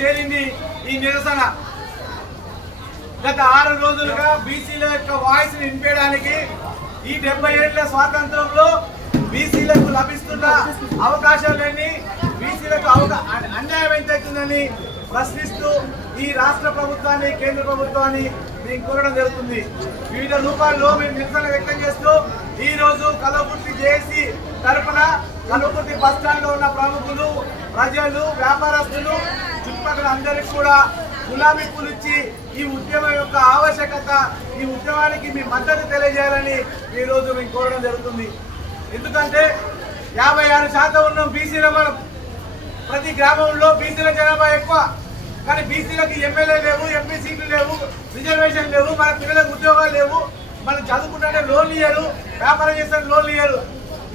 చేరింది ఈ నిరసన. గత 6 రోజులుగా బీసీల యొక్క వాయిస్ వినిపించడానికి ఈ 70 ఏళ్ల స్వాతంత్రంలో బీసీలకు లభిస్తున్న అవకాశాలన్నీ బీసీలకు అన్యాయం ఎంతవుతుందని ప్రశ్నిస్తూ ఈ రాష్ట్ర ప్రభుత్వాన్ని కేంద్ర ప్రభుత్వాన్ని మేము కోరడం జరుగుతుంది. వివిధ రూపాల్లో మేము నిరసన వ్యక్తం చేస్తూ ఈ రోజు కల్వకుర్తి జేఏసీ తరఫున కల్వకుర్తి బస్టాండ్ లో ఉన్న ప్రముఖులు, ప్రజలు, వ్యాపారస్తులు, చుట్టుపక్కల అందరికీ కూడా గులాబీ పూలు ఇచ్చి ఈ ఉద్యమం యొక్క ఆవశ్యకత, ఈ ఉద్యమానికి మీ మద్దతు తెలియజేయాలని ఈ రోజు మేము కోరడం జరుగుతుంది. ఎందుకంటే 56% ఉన్నాం బీసీల. మనం ప్రతి గ్రామంలో బీసీల జనాభా ఎక్కువ, కానీ బీసీలకు ఎమ్మెల్యే లేవు, ఎంపీ సీట్లు లేవు, రిజర్వేషన్ లేవు, మన పిల్లలకు ఉద్యోగాలు లేవు, మనం చదువుకుంటే లోన్లు ఇయ్యరు, వ్యాపారం చేస్తే లోన్లు ఇయ్యరు.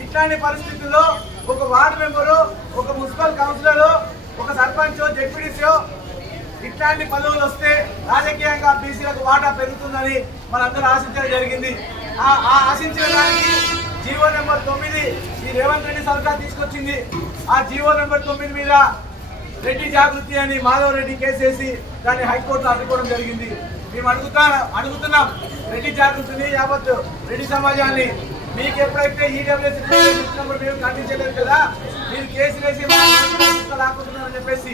ఇట్లాంటి పరిస్థితుల్లో ఒక వార్డు మెంబరు, ఒక మున్సిపల్ కౌన్సిలర్, ఒక సర్పంచ్, జెడ్పీటీసీ ఇట్లాంటి పదవులు వస్తే రాజకీయంగా బీసీలకు వాటా పెరుగుతుందని మనందరూ ఆశించడం జరిగింది. ఆశించిన దానికి జీవో నెంబర్ 9 ఈ రేవంత్ రెడ్డి సర్కార్ తీసుకొచ్చింది. ఆ జీవో నెంబర్ 9 మీద రెడ్డి జాగృతి అని మాధవ్ రెడ్డి కేసేసి దాన్ని హైకోర్టులో అడ్డుకోవడం జరిగింది. మేము అడుగుతున్నాం రెడ్డి జాగృతిని, యావత్ రెడ్డి సమాజాన్ని, మీకు ఎప్పుడైతే ఈడబ్ల్యూఎస్ ఇచ్చినప్పుడు మేము ఖండించలేదు కదా, మీరు కేసులు వేసి లాక్కుంటున్నారని చెప్పేసి.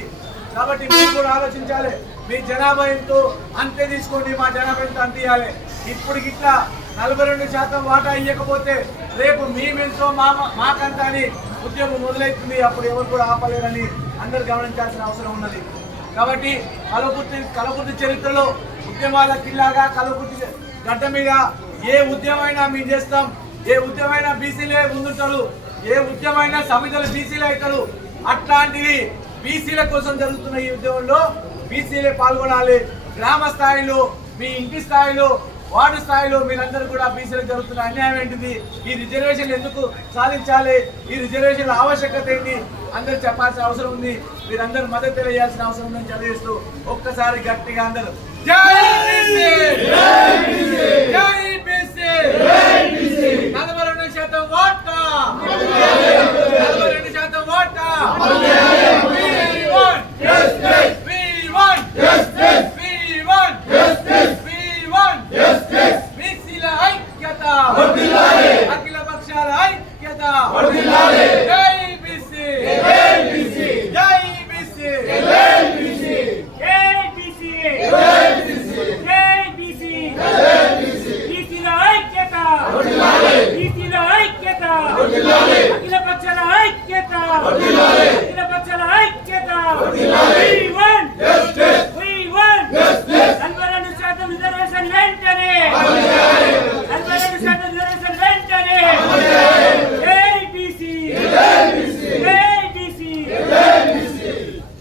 కాబట్టి మీరు కూడా ఆలోచించాలి. మీ జనాభా ఎంతో అంతే తీసుకోండి, మా జనాభా ఎంతో అంత ఇవ్వాలి. ఇప్పుడు ఇట్లా 42% వాటా ఇవ్వకపోతే రేపు మేమెంతో మాకంత అని ఉద్యమం మొదలవుతుంది. అప్పుడు ఎవరు కూడా ఆపలేరని అందరూ గమనించాల్సిన అవసరం ఉన్నది. కాబట్టి కల్వకుర్తి చరిత్రలో ఉద్యమాల కిల్లాగా కల్వకుర్తి గడ్డ మీద ఏ ఉద్యమైనా మేము చేస్తాం. ఏ ఉద్యమైనా బీసీలే ముందుంటారు, ఏ ఉద్యమైనా సమితులు బీసీలే అవుతారు. అట్లాంటిది బీసీల కోసం జరుగుతున్న ఈ ఉద్యమంలో బీసీలే పాల్గొనాలి. గ్రామ స్థాయిలో, మీ ఇంటి స్థాయిలో, వార్డు స్థాయిలో మీరందరూ కూడా బీసీలకు జరుగుతున్న అన్యాయం ఏంటిది, ఈ రిజర్వేషన్లు ఎందుకు సాధించాలి, ఈ రిజర్వేషన్ల ఆవశ్యకత ఏంటి అందరూ చెప్పాల్సిన అవసరం ఉంది. మీరందరూ మద్దతు తెలియాల్సిన అవసరం ఉందని చదివిస్తూ ఒక్కసారి గట్టిగా అందరూ జై బీసీ, జై బీసీ, 42% ఓటా, 42% ఓటా.